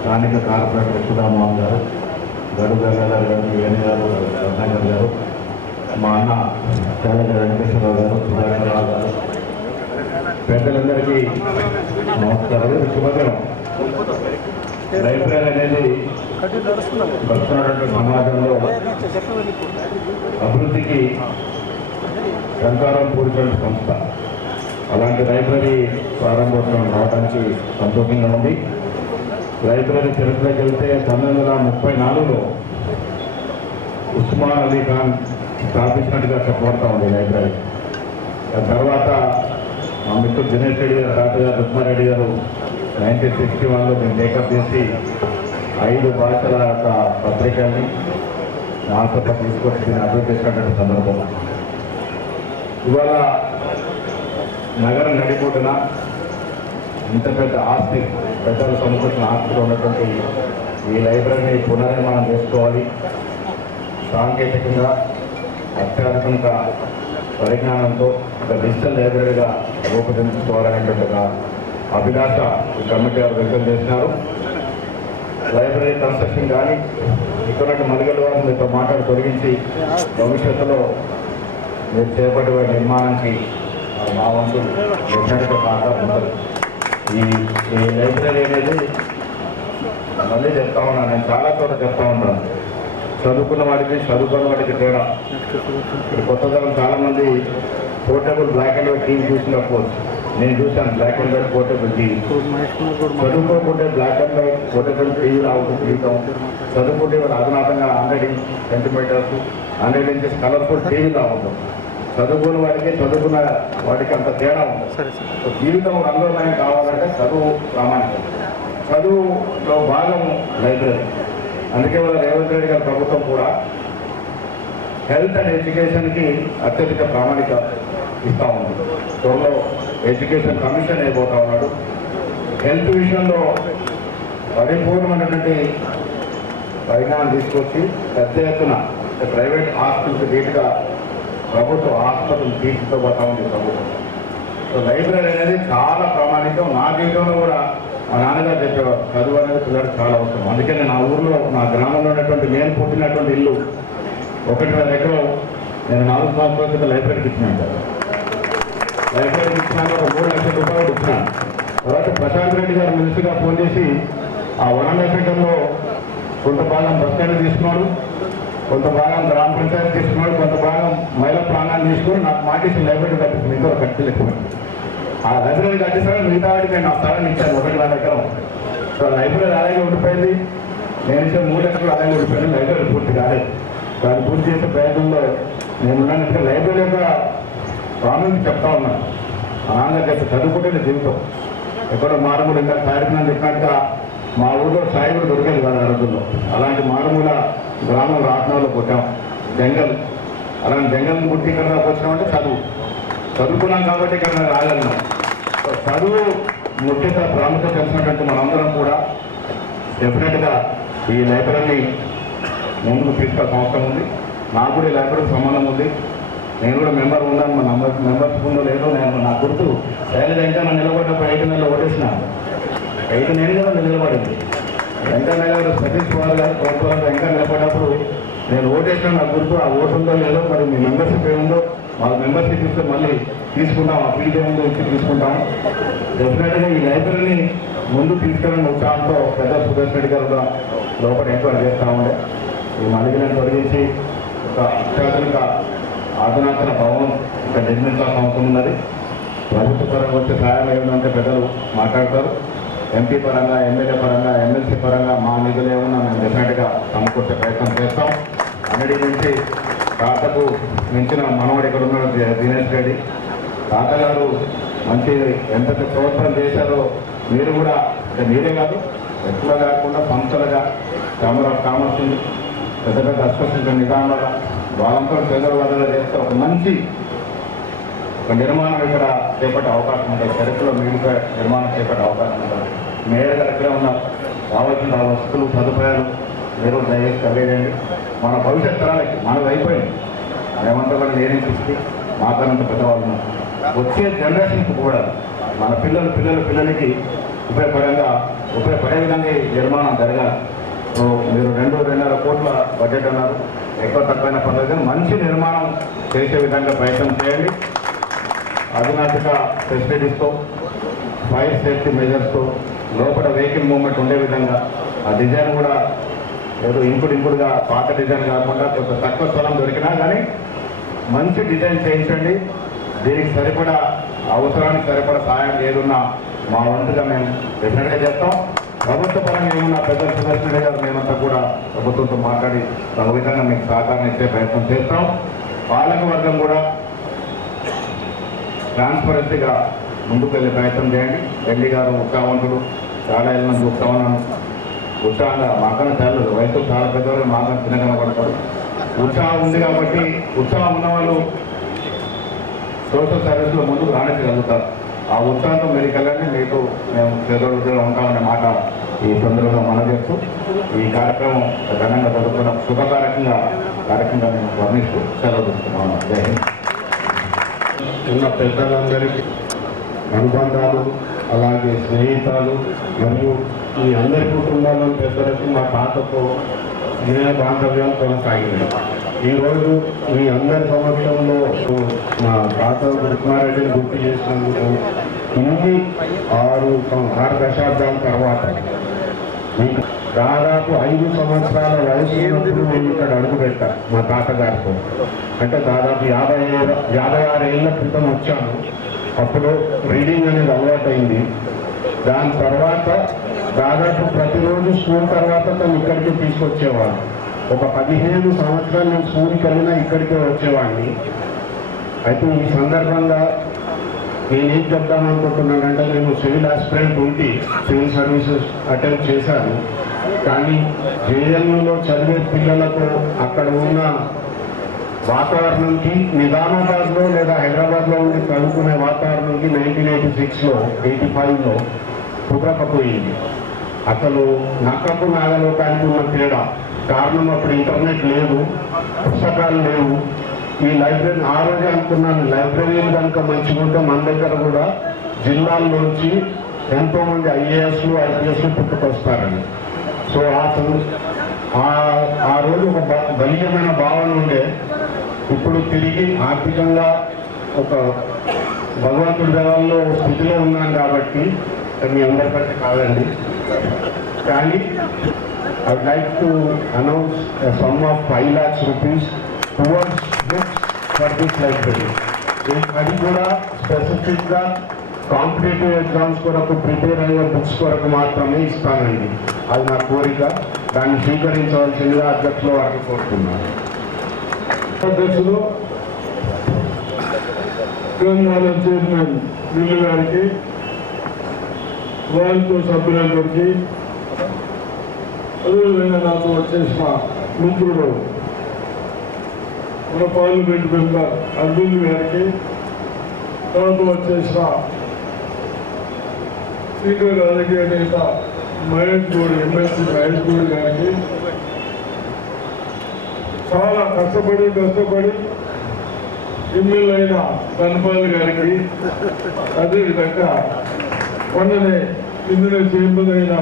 స్థానిక కార్పొరేటర్ సుధామోహన్ గారు, గడు గంగాధర్ గారు, వేణు గారు, రత్నాకర్ గారు, మా అన్న చాలక వెంకటేశ్వరరావు గారు, సుధాకర్రావు గారు, పెద్దలందరికీ నమస్కారాలు. శుభదినం. లైబ్రరీ అనేది వస్తున్నటువంటి సమాజంలో అభివృద్ధికి సంకారం పూరినటువంటి సంస్థ. అలాంటి లైబ్రరీ ప్రారంభోత్సవం రావడానికి సంతోషంగా ఉంది. లైబ్రరీ చరిత్రకి వెళ్తే 1934లో ఉస్మాన్ అలీ ఖాన్ స్థాపించినట్టుగా చెప్పబడతా ఉంది లైబ్రరీ. తర్వాత మా మిత్రుడు దినేష్ రెడ్డి గారు, తాతగారు రుక్మారెడ్డి గారు 1961లో మేము టేకప్ చేసి 5 భాషల యొక్క పత్రికల్ని మాసప తీసుకొచ్చి అభివృద్ధి చేసినటువంటి సందర్భం. ఇవాళ నగరం నడిపోటున ఇంత పెద్ద ఆస్తి, పెద్దలు సమకూర్చిన ఆస్తిలో ఉన్నటువంటి ఈ లైబ్రరీని పునర్నిర్మాణం చేసుకోవాలి. సాంకేతికంగా అత్యాధునిక పరిజ్ఞానంతో ఒక డిజిటల్ లైబ్రరీగా రూపుదిద్దుకోవాలనేటువంటి ఒక అభిలాష ఈ కమిటీ వారు వ్యక్తం చేసినారు. లైబ్రరీ కన్స్ట్రక్షన్ కానీ ఇక్కడ మలిగల వారిని మీతో మాట్లాడి తొలగించి భవిష్యత్తులో మీరు చేపట్టే నిర్మాణానికి మా వంతు డెఫినెట్గా సహకారం ఉంటుంది. ఈ లైబ్రరీ అనేది మళ్ళీ చెప్తా ఉన్నాను, నేను చాలా చోట చెప్తా ఉంటాను, చదువుకున్న వాడికి చదువుకున్న వాడికి తేడా. కొత్తతరం చాలామంది portable black and white TV చూసినప్పుడు నేను చూశాను black and white portable TV. చదువుకోకుంటే black and white portable TV రావడం జీవితం, చదువుకుంటే వాళ్ళు అధునాతంగా 100 సెంటీమీటర్స్ 100 ఇంచెస్ కలర్ఫుల్ టీవీ రావడం. చదువుకున్న వాడికి చదువుకున్న వాడికి అంత తేడా ఉంటుంది. జీవితం రంగోన్మయం కావాలంటే చదువు ప్రామాణికం. చదువులో భాగం లైబ్రరీ. అందుకే వాళ్ళ రేవంత్ రెడ్డి గారి ప్రభుత్వం కూడా హెల్త్ అండ్ ఎడ్యుకేషన్కి అత్యధిక ప్రామాణిక ఇస్తూ ఉంది. త్వరలో ఎడ్యుకేషన్ కమిషన్ అయిపోతా ఉన్నాడు. హెల్త్ విషయంలో పరిపూర్ణమైనటువంటి పరిణామం తీసుకొచ్చి పెద్ద ఎత్తున ప్రైవేట్ హాస్పిటల్కి ధీటుగా ప్రభుత్వ హాస్పిటల్ తీసుకుపోతా ఉంది ప్రభుత్వం. సో లైబ్రరీ అనేది చాలా ప్రామాణికం. నా జీవితంలో కూడా మా నాన్నగారు చెప్పేవారు, చదువు అనేది పిల్లలకు చాలా అవసరం. అందుకే నేను నా ఊర్లో, నా గ్రామంలో ఉన్నటువంటి నేను పుట్టినటువంటి ఇల్లు 1,000 ఎకరం నేను 4 సంవత్సరాల క్రితం లైబ్రరీకి ఇచ్చినాను కదా. లైబ్రరీకి ఇచ్చినాక ఒక 3 లక్షల రూపాయలు ఇచ్చినాను. తర్వాత ప్రశాంత్ రెడ్డి గారు మినిస్టర్గా ఫోన్ చేసి ఆ 1.5 ఎకరంలో కొంత భాగం బస్ స్టాండ్ తీసుకున్నాడు, కొంత భాగం గ్రామ పంచాయతీ తీసుకున్నాడు, కొంత భాగం మహిళా ప్రాంగాన్ని తీసుకుని నాకు మాటిసి లైబ్రరీ కట్టింది. ఇంకో కట్టలేదు. ఆ లైబ్రరీ కట్టేసాడు, మిగతా వాడికి నేను ఆ స్థలాన్ని ఇచ్చాను 1.5 ఎకరం. సో లైబ్రరీ అలాగే ఉండిపోయింది. నేను ఇచ్చే 3 లక్షలు అలాగే ఉండిపోయింది. లైబ్రరీ పూర్తి కాలేదు. దాన్ని పూర్తి చేసే ప్రయత్నంలో నేను ఉన్నానంటే లైబ్రరీ యొక్క ప్రాముఖ్యత చెప్తా ఉన్నాను. మా నాన్నగారు చెప్పి చదువుకుంటే జీవితం. ఎక్కడో మారుమూల ఇంకా కార్యక్రమం చెప్పినట్టుగా మా ఊళ్ళో సాయి కూడా దొరికేది కాదు ఆ రోజుల్లో. అలాంటి మారుమూల గ్రామం రాట్నంలో పుట్టాం, జంగల్. అలాంటి జంగల్ పుట్టి ఇక్కడ వచ్చినామంటే చదువు. చదువుకున్నాం కాబట్టి ఇక్కడ రాగలిగినాం. చదువు ముఖ్యత ప్రాముఖ్యత తెలిసినటువంటి మనందరం కూడా డెఫినెట్గా ఈ లైబ్రరీని ముందుకు తీసుకెళ్ళాల్సిన అవసరం ఉంది. నాకు కూడా ఈ లైబ్రరీకి సంబంధం ఉంది. నేను కూడా మెంబర్ ఉన్నాను. మా మెంబర్స్ ఉందో లేదో నేను నా గుర్తు శైలజ ఇంకా నన్ను నిలబడ్డప్పుడు 5 నెలలు ఓటేసిన 5 నేను కదా నిలబడింది. వెంకన్న గారు సతీష్ కుమార్ గారు ప్రభుత్వాలు ఇంకా నిలబడ్డప్పుడు నేను ఓటేసిన నా గుర్తు. ఆ ఓటు ఉందో లేదో మరి మీ మెంబర్షిప్ ఏముందో వాళ్ళ మెంబర్షిప్ ఇస్తే మళ్ళీ తీసుకుంటాం. ఆ ఫీజు ఏముందో ఇచ్చి తీసుకుంటాం. డెఫినెట్గా ఈ లైబ్రరీని ముందు తీసుకెళ్ళిన ఉత్సాహంతో పెద్ద సుదర్శన్ రెడ్డి గారు కూడా లోపల ఎంక్వైరీ చేస్తూ ఉండే ఈ మలిగిన తొలగించి ఒక అత్యాధునిక ఆధునాతన భవనం ఇక్కడ నిర్మించాల్సిన అవసరం ఉన్నది. ప్రభుత్వ పరంగా వచ్చే సహాయం ఏమంటే పెద్దలు మాట్లాడతారు. ఎంపీ పరంగా, ఎమ్మెల్యే పరంగా, ఎమ్మెల్సీ పరంగా మా నిధులు ఏమన్నా మేము డెఫినెట్గా సమకూర్చే ప్రయత్నం చేస్తాం. అన్నిటి నుంచి తాతకు మించిన మనవాడు ఇక్కడ ఉన్నాడు దినేష్ రెడ్డి. తాతగారు మంచి ఎంత ప్రోత్సాహం చేశారో మీరు కూడా మీరే కాదు ఎక్కువ కాకుండా సంస్థలుగా ఛాంబర్ ఆఫ్ కామర్స్ పెద్ద పెద్ద అసోసియేషన్ నిదానంగా వాళ్ళంతా పేదవాళ్ళలో చేస్తే ఒక మంచి నిర్మాణం ఇక్కడ చేపట్టే అవకాశం ఉంటుంది. చరిత్రలో మీరు నిర్మాణం చేపట్టే అవకాశం ఉంటుంది. మేయర్ గారు ఇక్కడే ఉన్నారు. కావాల్సిన వసతులు సదుపాయాలు మీరు దయచేసి కలిగేయండి. మన భవిష్యత్ తరాలకి మనది అయిపోయింది. ఏమంతా కూడా నేనే చూసి మాకనంత పెద్దవాళ్ళు ఉన్నారు. వచ్చే జనరేషన్కి కూడా మన పిల్లలకి ఉపయోగపడే విధంగా ఈ నిర్మాణం జరగాలి. సో మీరు 2.5 కోట్ల బడ్జెట్ అన్నారు. ఎక్కువ తక్కువైన పర్లేదు కానీ మంచి నిర్మాణం చేసే విధంగా ప్రయత్నం చేయండి. అధునాతక ఫెసిలిటీస్తో, ఫైర్ సేఫ్టీ మెజర్స్తో, లోపల వెహికల్ మూవ్మెంట్ ఉండే విధంగా ఆ డిజైన్ కూడా ఏదో ఇంకుడుగా పాత డిజైన్ కాకుండా కొంచెం తక్కువ స్థలం దొరికినా కానీ మంచి డిజైన్ చేయించండి. దీనికి సరిపడా అవసరానికి సరిపడా సాయం ఏదున్నా మా వంతుగా మేము డెఫినెట్గా చేస్తాం. ప్రభుత్వ పరంగా ఏమన్నా పెద్దలు సుదర్శన్ గారు మేమంతా కూడా ప్రభుత్వంతో మాట్లాడి తగు విధంగా మీకు సహకారం ఇచ్చే ప్రయత్నం చేస్తాం. పాలక వర్గం కూడా ట్రాన్స్పరెన్సీగా ముందుకు వెళ్ళే ప్రయత్నం చేయండి. రెడ్డి గారు ఉత్సాహవంతుడు, చాలా ఏళ్ళ నుంచి ఉత్సాహంగా మాకన్నా చాలా వయసు చాలా పెద్దవాళ్ళు మాకన్నా చిన్న కనబడతారు. ఉత్సాహం ఉంది కాబట్టి ఉత్సాహం ఉన్నవాళ్ళు సోషల్ సర్వీస్లో ముందుకు రాణించగలుగుతారు. ఆ ఉత్సాహంతో మీరు వెళ్ళండి. మీకు మేము చేదోడుగా ఉంటామనే మాట ఈ సందర్భంగా మనం చేస్తూ ఈ కార్యక్రమం ఘనంగా జరుగుతున్న శుభకార్యక్రమంగా మేము వర్ణిస్తూ సెలవు తీసుకున్నాము. జై హింద్. ఉన్న పెద్దలందరికీ అనుబంధాలు, అలాగే స్నేహితాలు మరియు ఈ అందరి కుటుంబాలను పెద్దలకు మా తాతతో స్నేహ బాంధవ్యాలు కొనసాగినాయి. ఈరోజు మీ అందరి సమక్షంలో మా తాత కృష్ణారెడ్డిని గుర్తు చేసినందుకు ఇన్ని 6 దశాబ్దాల తర్వాత మీకు దాదాపు 5 సంవత్సరాల వయసు ఉన్నప్పుడు నేను ఇక్కడ అడుగుపెట్టా మా తాతగారితో. అంటే దాదాపు 56 ఏళ్ళ క్రితం వచ్చాను. అప్పుడు రీడింగ్ అనేది అలవాటైంది. దాని తర్వాత దాదాపు ప్రతిరోజు స్కూల్ తర్వాత తను ఇక్కడికి తీసుకొచ్చేవాడు. ఒక 15 సంవత్సరాలు నేను స్కూల్కి వెళ్ళినా ఇక్కడికే వచ్చేవాడిని. అయితే ఈ సందర్భంగా నేనేం చెప్తామనుకుంటున్నానంటే, నేను సివిల్ ఆస్పిరెంట్ ఉండి సివిల్ సర్వీసెస్ అటెండ్ చేశాను. కానీ జేఎన్యూలో చదివే పిల్లలకు అక్కడ ఉన్న వాతావరణంకి నిజామాబాద్లో లేదా హైదరాబాద్లో ఉండి చదువుకునే వాతావరణంకి 1986లో 85లో కుదరకపోయింది. అసలు నక్కకు నాగలోకానికి ఉన్న తేడా కారణం అప్పుడు ఇంటర్నెట్ లేదు, పుస్తకాలు లేవు. ఈ లైబ్రరీ ఆ రోజే అనుకున్నాను, లైబ్రరీలు కనుక మంచిగా ఉంటే మన దగ్గర కూడా జిల్లాల్లోంచి ఎంతోమంది ఐఏఎస్లు ఐపీఎస్లు పుట్టుకొస్తారని. సో ఆ రోజు ఒక బలీయమైన భావన ఉండే. ఇప్పుడు తిరిగి ఆర్థికంగా ఒక భగవంతుడి దేవాల్లో స్థితిలో ఉన్నాను కాబట్టి మీ అందరికంటే కాదండి. కానీ I would like to announce a sum of 5 lakhs rupees towards books for this library. అది కూడా స్పెసిఫిక్గా కాంపిటేటివ్ ఎగ్జామ్స్ కొరకు ప్రిపేర్ అయ్యే బుక్స్ కొరకు మాత్రమే ఇస్తానండి. అది నా కోరిక. దాన్ని స్వీకరించవలసిందిగా అధ్యక్షులు వారికి కోరుతున్నాను. అధ్యక్షులు తెలంగాణ చైర్మన్ బిల్లు గారికి, వారితో సభ్యులందరికీ, అదేవిధంగా నాతో వచ్చేసిన మిత్రుడు మన పార్లమెంట్ మెంబర్ అర్జున్ గారికి, తర్వాత వచ్చేసిన సీనియర్ రాజకీయ నేత మహేష్ గౌడ్ ఎమ్మెల్సీ మహేష్ గౌడ్ గారికి చాలా కష్టపడి ఎమ్మెల్యే అయిన ధనపాల్ గారికి అదేవిధంగా మొన్ననే ఇందులో చైర్మన్ అయిన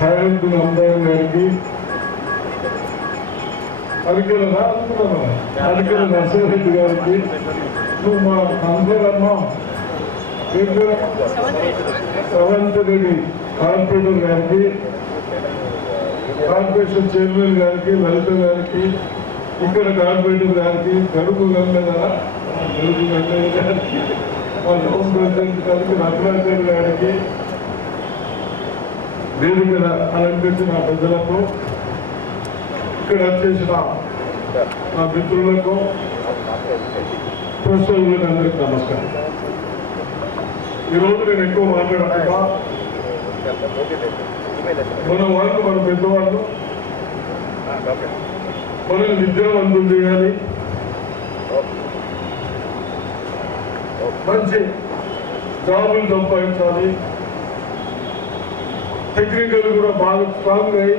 హైదరాబాద్ అమ్దాన్ గారికి అరికెల నరసింహరెడ్డి గారికి నువ్వు మా అందరమ్మ రేవంత్ రెడ్డి కార్పొరేటర్ గారికి కార్పొరేషన్ చైర్మన్ గారికి లలిత గారికి ఇక్కడ కార్పొరేటర్ గారికి గడుపు గంగయ్య గారికి మా హోమ్ ప్రెసిడెంట్ గారికి రత్నాకర్ గారికి వేదిక అలంకరించిన పెద్దలకు ఇక్కడ వచ్చేసిన నా మిత్రులకు ప్రోత్సాహులకు అందరికీ నమస్కారం. ఈరోజు నేను ఎక్కువ మాట్లాడకుండా మన వాళ్ళు మన పెద్దవాళ్ళు మనల్ని విద్యావంతులు చేయాలి, మంచి జాబులు సంపాదించాలి, టెక్నికల్ కూడా బాగా స్ట్రాంగ్ అయ్యి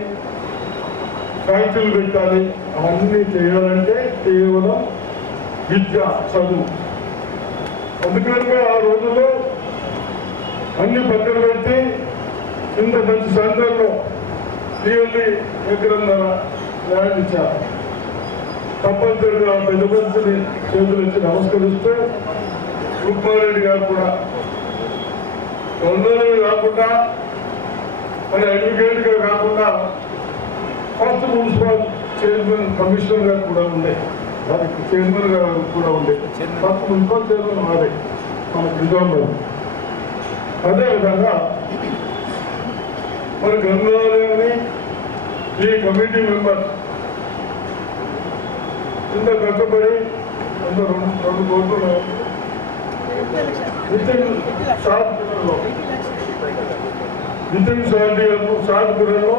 ఫ్యాక్టరీలు పెట్టాలి. అవన్నీ చేయాలంటే కేవలం విద్య చదువు. అందుకని ఆ రోజుల్లో అన్ని పక్కన పెట్టి ఇంత మంచి సెంటర్లో టీఎల్ని ఎకరంన్నర ల్యాండ్ ఇచ్చారు. తప్పనిసరిగా పెద్ద మనిషిని చేతులు ఇచ్చి నమస్కరిస్తూ రుక్మారెడ్డి గారు కూడా అందరూ కాకుండా మన అడ్వకేట్ గా కాకుండా ఫస్ట్ మున్సిపల్ చైర్మన్ కమిషనర్ గారు కూడా ఉండే, దానికి చైర్మన్ గారు కూడా ఉండే. ఫస్ట్ మున్సిపల్ చైర్మన్ వాడే మన నిజామాబాద్. అదేవిధంగా మన గ్రంథాలయాన్ని ఈ కమిటీ మెంబర్స్ ఇంత కష్టపడి ఇంత రెండు కోట్లు నితిన్ షాద్పురంలో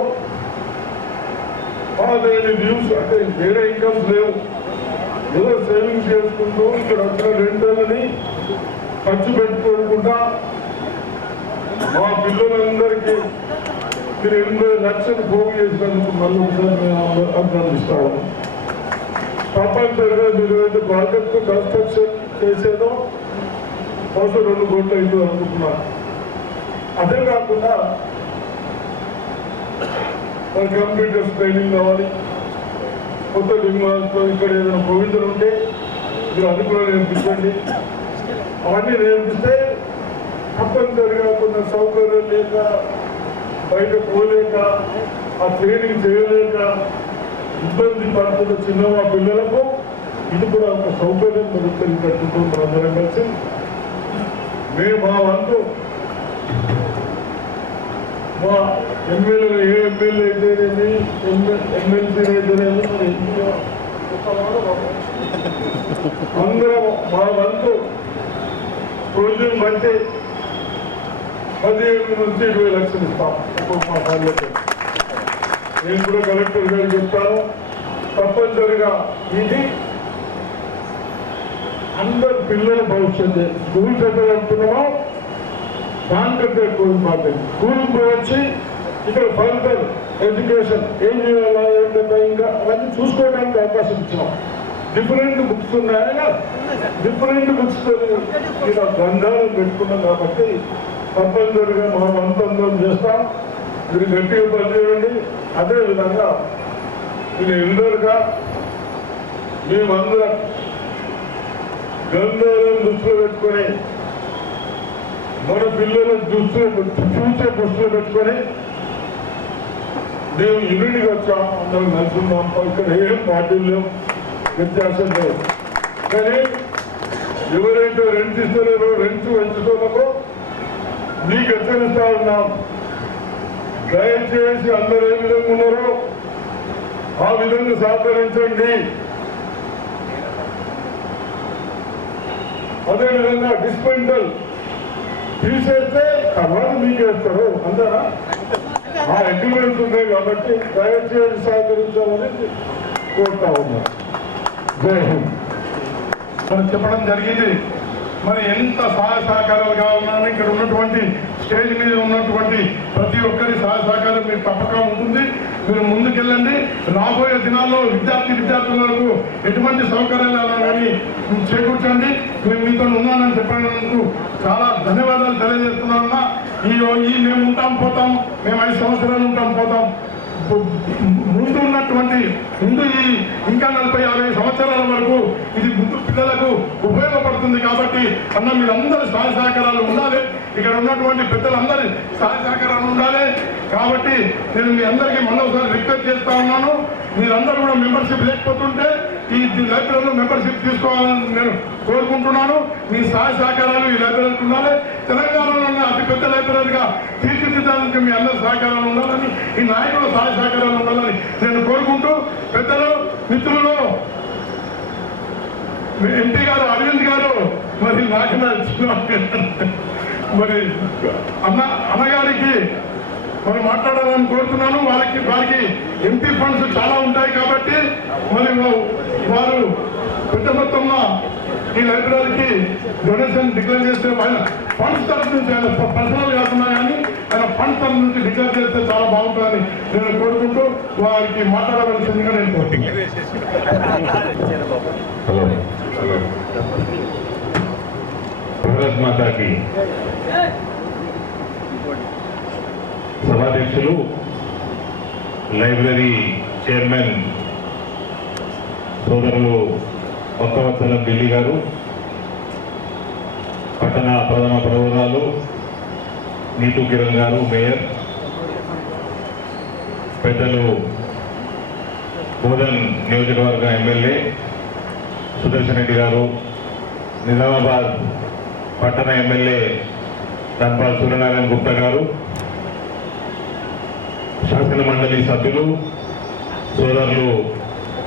మాదేని న్యూస్ అంటే వేరే ఇన్కమ్స్ లేవు, ఏదో సేవింగ్స్ చేసుకుంటూ ఇక్కడ వచ్చిన రెండేళ్ళని ఖర్చు పెట్టుకోకుండా మా పిల్లలందరికీ మీరు 80 లక్షలు పోగు చేసినందుకు మళ్ళీ ఒకసారి మేము అభినందిస్తాము. తప్పనిసరిగా మీరు ఏదైతే ప్రాజెక్టు కన్స్ట్రక్షన్ చేసేదో బహుశా 2 కోట్లు అయింది అనుకుంటున్నాను. అదే కాకుండా మన కంప్యూటర్స్ ట్రైనింగ్ కావాలి, కొత్త టెక్నాలజీతో ఇక్కడ ఏదైనా ప్రొవిజన్ ఉంటే మీరు అది కూడా నేర్పించండి. అవన్నీ నేర్పిస్తే తప్పనిసరిగా కొన్ని సౌకర్యం లేక బయట పోలేక ఆ ట్రైనింగ్ చేయలేక ఇబ్బంది పడుతున్న చిన్న మా పిల్లలకు ఇది కూడా ఒక సౌకర్యం మెరుగుపరిచినట్టు మనందరం కలిసి మేము మా వంతు మా ఎమ్మెల్యేలు ఏ ఎమ్మెల్యే అయితేనేమి ఎమ్మెల్సీ అయితేనేమి అందరం మా వంతు రోజులు బట్టి 15 నుంచి 20 లక్షలు ఇస్తాం మా పనులకి. నేను కూడా కలెక్టర్ గారు చెప్తాను, తప్పనిసరిగా ఇది అందరు పిల్లల భవిష్యత్తు. స్కూల్స్ ఎక్కడ వెళ్తున్నామో దానికంటే ఎక్కువ ఇంపార్టెంట్. స్కూల్కి వచ్చి ఇక్కడ ఫర్దర్ ఎడ్యుకేషన్ ఏం చేయాలా ఏంటంటే ఇంకా అవన్నీ చూసుకోవడానికి అవకాశం ఇచ్చినాం. డిఫరెంట్ బుక్స్ ఉన్నాయా, డిఫరెంట్ బుక్స్ ఇలా గ్రంథాలు పెట్టుకున్నాం కాబట్టి తప్పనిసరిగా మనం అంతం చేస్తాం. మీరు గట్టిగా పనిచేయండి. అదేవిధంగా మీరు ఎల్డర్గా మేమందరం గ్రంథాలను దృష్టిలో పెట్టుకొని మన పిల్లల ఫ్యూచర్ దృష్టిలో పెట్టుకొని మేము యూనిట్గా వచ్చాం. అందరం నడుచున్నాం. ఇక్కడ ఏం పార్టీలు లేవు, వ్యత్యాసం లేవు. కానీ ఎవరైతే రెంట్ ఇస్తలేరో రెంట్ పెంచుకోలేకో మీకు హెచ్చరిస్తా ఉన్నాం. దయచేసి అందరూ ఏ విధంగా ఉన్నారో ఆ విధంగా సహకరించండి. అదేవిధంగా డిస్పెంటల్ తీసేస్తే తర్వాత మీకు వేస్తారు అందరా ఆ అగ్రిమెంట్స్ ఉన్నాయి కాబట్టి దయచేసి సహకరించాలని కోరుతా ఉన్నారు. జై హింద్. మనం చెప్పడం జరిగింది మరి ఎంత సహాయ సహకారాలు కావాలన్నా ఇక్కడ ఉన్నటువంటి స్టేజ్ మీద ఉన్నటువంటి ప్రతి ఒక్కరి సహాయ సహకారం మీకు తప్పక ఉంటుంది. మీరు ముందుకెళ్ళండి. రాబోయే దినాల్లో విద్యార్థులకు ఎటువంటి సౌకర్యాలు కానీ చేకూర్చండి. మేము మీతో ఉన్నానని చెప్పినందుకు చాలా ధన్యవాదాలు తెలియజేస్తున్నానన్నా. ఈ మేము ఉంటాం పోతాం, మేము 5 సంవత్సరాలు ఉంటాం పోతాం. ముందు ఈ ఇంకా 40-50 సంవత్సరాల వరకు ఇది ముందు పిల్లలకు ఉపయోగపడుతుంది. కాబట్టి అన్న మీరందరూ సహాయ సహకారాలు ఉండాలి. ఇక్కడ ఉన్నటువంటి పెద్దలందరి సహాయ సహకారాలు ఉండాలి. కాబట్టి నేను మీ అందరికీ మరోసారి రిక్వెస్ట్ చేస్తా ఉన్నాను. మీరందరూ కూడా మెంబర్షిప్ లేకపోతుంటే ఈ లైబ్రరీలో మెంబర్షిప్ తీసుకోవాలని నేను కోరుకుంటున్నాను. మీ సహాయ సహకారాలు ఈ లైబ్రరీకి ఉండాలి. తెలంగాణలో అతి పెద్ద లైబ్రరీగా తీర్చిదిద్దడానికి మీ అందరి సహకారాలు ఉండాలని, ఈ నాయకుల సహాయ సహకారాలు ఉండాలని నేను కోరుకుంటూ, పెద్దలు మిత్రులు ఎంపీ గారు అరవింద్ గారు మరి నాకు మరి అన్నగారికి మరి మాట్లాడాలని కోరుతున్నాను. వారికి ఎంపీ ఫండ్స్ చాలా ఉంటాయి కాబట్టి మరి వారు పెద్ద మొత్తంలో ఈ లైబ్రరీకి డొనేషన్ డిక్లేర్ చేస్తే ఆయన ఫండ్స్ తరఫు నుంచి, ఆయన పర్సనల్ కాకుండా కానీ ఆయన ఫండ్స్ తరఫు నుంచి డిక్లేర్ చేస్తే చాలా బాగుంటుందని నేను కోరుకుంటూ వారికి మాట్లాడవలసిందిగా నేను కోరుతున్నాను. భారత్ మాతాకి సభాధ్యక్షులు, లైబ్రరీ చైర్మన్ సోదరులు భక్తవత్సలం ఢిల్లీ గారు, పట్టణ ప్రథమ ప్రబోధాలు నీతూ కిరణ్ గారు, మేయర్ పెద్దలు, బోధన్ నియోజకవర్గ ఎమ్మెల్యే సుదర్శన్ రెడ్డి గారు, నిజామాబాద్ పట్టణ ఎమ్మెల్యే ధన్పాల్ సూర్యనారాయణ గుప్తా గారు, శాసన మండలి సభ్యులు సోదరులు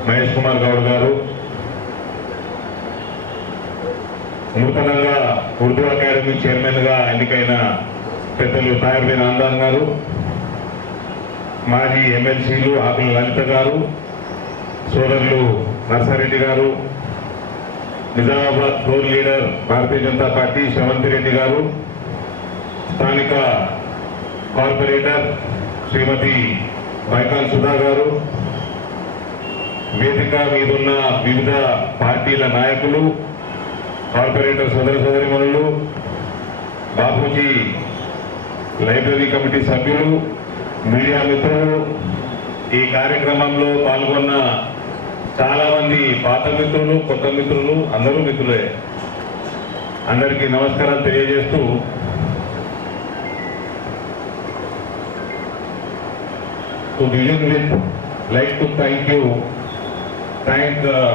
మహేష్ కుమార్ గౌడ్ గారు, నూతనంగా ఉర్దూ అకాడమీ చైర్మన్ గా ఎన్నికైన పెద్దలు తాయర్బీన్ ఆందాన్ గారు, మాజీ ఎమ్మెల్సీలు ఆకుల లలిత గారు, సోదరులు నర్సారెడ్డి గారు, Nizamabad floor leader Bharatiya Janata party Sravanthi Reddy గారు, స్థానిక కార్పొరేటర్ శ్రీమతి బైకాల్ సుధా గారు, వేదిక మీదున్న వివిధ పార్టీల నాయకులు, కార్పొరేటర్ సోదర సోదరిమణులు, బాపూజీ లైబ్రరీ కమిటీ సభ్యులు, మీడియా మిత్రులు, ఈ కార్యక్రమంలో పాల్గొన్న చాలా మంది పాత మిత్రులు, కొత్త మిత్రులు, అందరూ మిత్రులే. అందరికీ నమస్కారం తెలియజేస్తూ to begin with, like to thank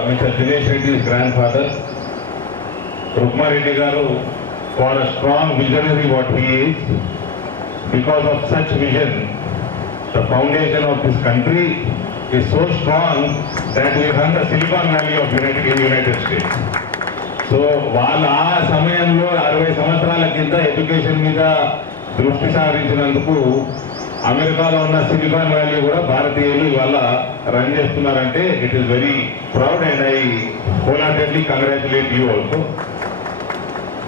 Mr. Dinesh Reddy's grandfather, Rukma Reddy Garu, for a strong visionary what he is. Because of such vision, the foundation of this country is so strong that we run the Silicon Valley of United States. So, వాళ్ళ ఆ సమయంలో 60 సంవత్సరాల కింద education మీద దృష్టి సారించినందుకు అమెరికాలో ఉన్న silicon valley కూడా భారతీయులు ఇవాళ రన్ చేస్తున్నారంటే it is very proud and I wholeheartedly congratulate you also.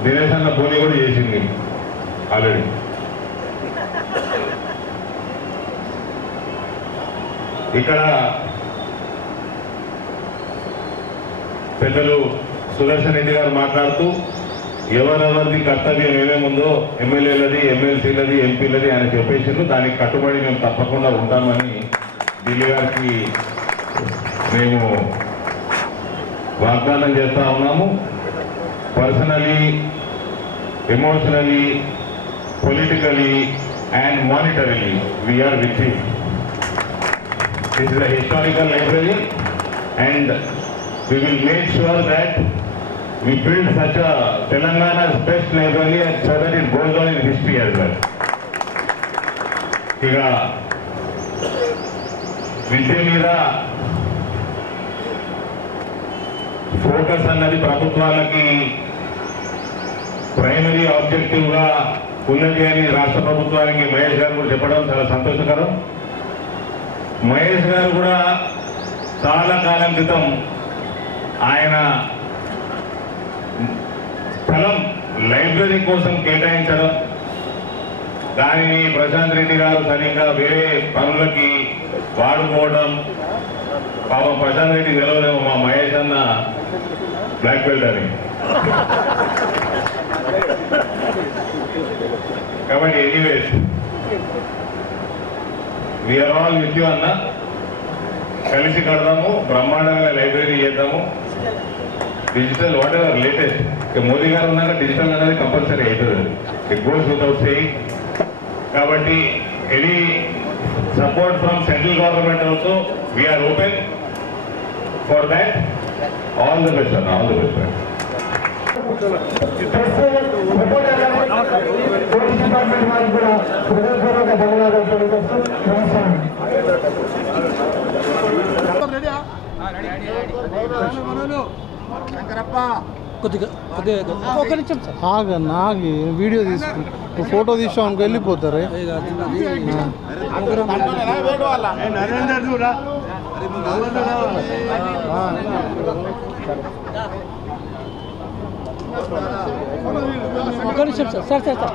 Dinesh అన్న పోనీ కూడా చేసింది ఆల్రెడీ. ఇక్కడ పెద్దలు సుదర్శన్ రెడ్డి గారు మాట్లాడుతూ ఎవరెవరిది కర్తవ్యం ఏమేముందో ఎమ్మెల్యేలది, ఎమ్మెల్సీలది, ఎంపీలది ఆయన చెప్పేసిండ్రు. దానికి కట్టుబడి మేము తప్పకుండా ఉంటామని ఢిల్లీ గారికి మేము వాగ్దానం చేస్తూ ఉన్నాము. Personally, emotionally, politically and monetarily we are with you. This is a historical library and we will make sure that we build such a Telangana's best library and so that it goes on in history as well. ఇక విద్య మీద focus అన్నది ప్రభుత్వాలకి primary objective గా ఉన్నది అని రాష్ట్ర ప్రభుత్వానికి మహేష్ గారు కూడా చెప్పడం చాలా సంతోషకరం. మహేష్ గారు కూడా చాలా కాలం క్రితం ఆయన స్థలం లైబ్రరీ కోసం కేటాయించడం, దానిని ప్రశాంత్ రెడ్డి గారు సరిగ్గా వేరే పనులకి వాడుకోవడం. పాపం ప్రశాంత్ రెడ్డి తెలవలేము, మా మహేష్ అన్న బ్లాక్ బెల్ట్ అని. కాబట్టి anyways we are all with you అన్న. కలిసి కడదాము, బ్రహ్మాండంగా లైబ్రరీ చేద్దాము. Digital whatever latest, Modi గారు ఉన్నాక డిజిటల్ అనేది కంపల్సరీ అవుతుంది, ఇట్ గోస్ వితౌట్ సేయింగ్. కాబట్టి any support from central government also we are open for that. All the best అన్న, all the best. Police department వారికి కూడా హృదయపూర్వక ధన్యవాదాలు తెలియజేస్తూ నమస్కారం. ఆగి వీడియో తీసుకుంటా, ఫోటో తీసాం అనుకో వెళ్ళిపోతారే. ఒక నిమిషం సార్. సార్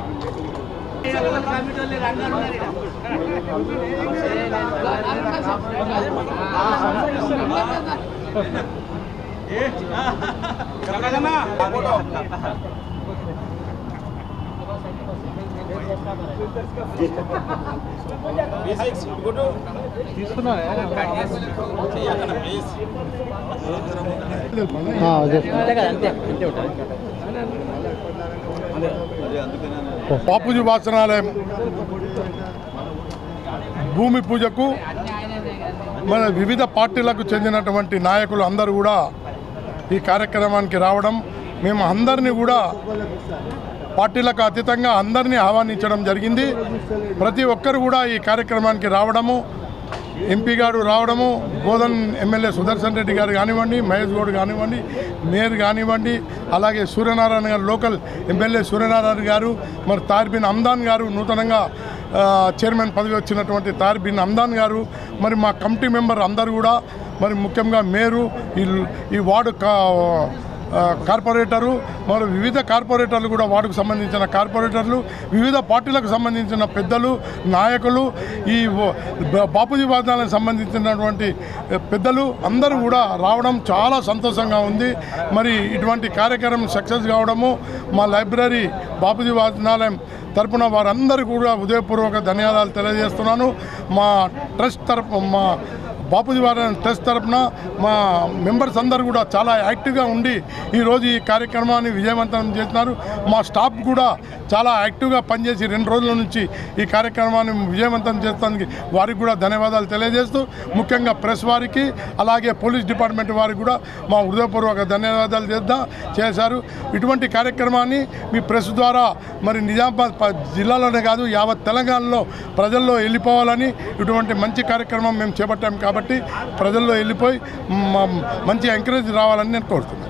బాపూజీ వాచనాలయం భూమి పూజకు మన వివిధ పార్టీలకు చెందినటువంటి నాయకులు అందరూ కూడా ఈ కార్యక్రమానికి రావడం, మేము అందరినీ కూడా పార్టీలకు అతీతంగా అందరినీ ఆహ్వానించడం జరిగింది. ప్రతి ఒక్కరు కూడా ఈ కార్యక్రమానికి రావడము, ఎంపీ గారు రావడము, బోధన్ ఎమ్మెల్యే సుదర్శన్ రెడ్డి గారు కానివ్వండి, మహేష్ గౌడ్ కానివ్వండి, మేయర్ కానివ్వండి, అలాగే సూర్యనారాయణ గారు లోకల్ ఎమ్మెల్యే సూర్యనారాయణ గారు, మరి తార్ బిన్ హమ్దాన్ గారు, నూతనంగా చైర్మన్ పదవి వచ్చినటువంటి తార్ బిన్ హమ్దాన్ గారు, మరి మా కమిటీ మెంబర్ అందరూ కూడా, మరి ముఖ్యంగా మేయరు, ఈ వార్డు కార్పొరేటరు, మరి వివిధ కార్పొరేటర్లు కూడా వార్డుకు సంబంధించిన కార్పొరేటర్లు, వివిధ పార్టీలకు సంబంధించిన పెద్దలు, నాయకులు, ఈ బాపూజీ వాచనాలకు సంబంధించినటువంటి పెద్దలు అందరూ కూడా రావడం చాలా సంతోషంగా ఉంది. మరి ఇటువంటి కార్యక్రమం సక్సెస్ కావడము మా లైబ్రరీ బాపూజీ వాచనాలయం తరపున వారందరూ కూడా హృదయపూర్వక ధన్యవాదాలు తెలియజేస్తున్నాను. మా ట్రస్ట్ తరపు, మా బాపూజీ వాచనాలయం ట్రస్ట్ తరపున మా మెంబర్స్ అందరూ కూడా చాలా యాక్టివ్గా ఉండి ఈరోజు ఈ కార్యక్రమాన్ని విజయవంతం చేస్తున్నారు. మా స్టాఫ్ కూడా చాలా యాక్టివ్గా పనిచేసి 2 రోజుల నుంచి ఈ కార్యక్రమాన్ని విజయవంతం చేస్తానికి వారికి కూడా ధన్యవాదాలు తెలియజేస్తూ, ముఖ్యంగా ప్రెస్ వారికి అలాగే పోలీస్ డిపార్ట్మెంట్ వారికి కూడా మా హృదయపూర్వక ధన్యవాదాలు చేశారు. ఇటువంటి కార్యక్రమాన్ని మీ ప్రెస్ ద్వారా మరి నిజామాబాద్ జిల్లాలోనే కాదు యావత్ తెలంగాణలో ప్రజల్లో వెళ్ళిపోవాలని ఇటువంటి మంచి కార్యక్రమం మేము చేపట్టాం. కాబట్టి ప్రజల్లో వెళ్ళిపోయి మంచి ఎంకరేజ్ రావాలని నేను కోరుతున్నాను.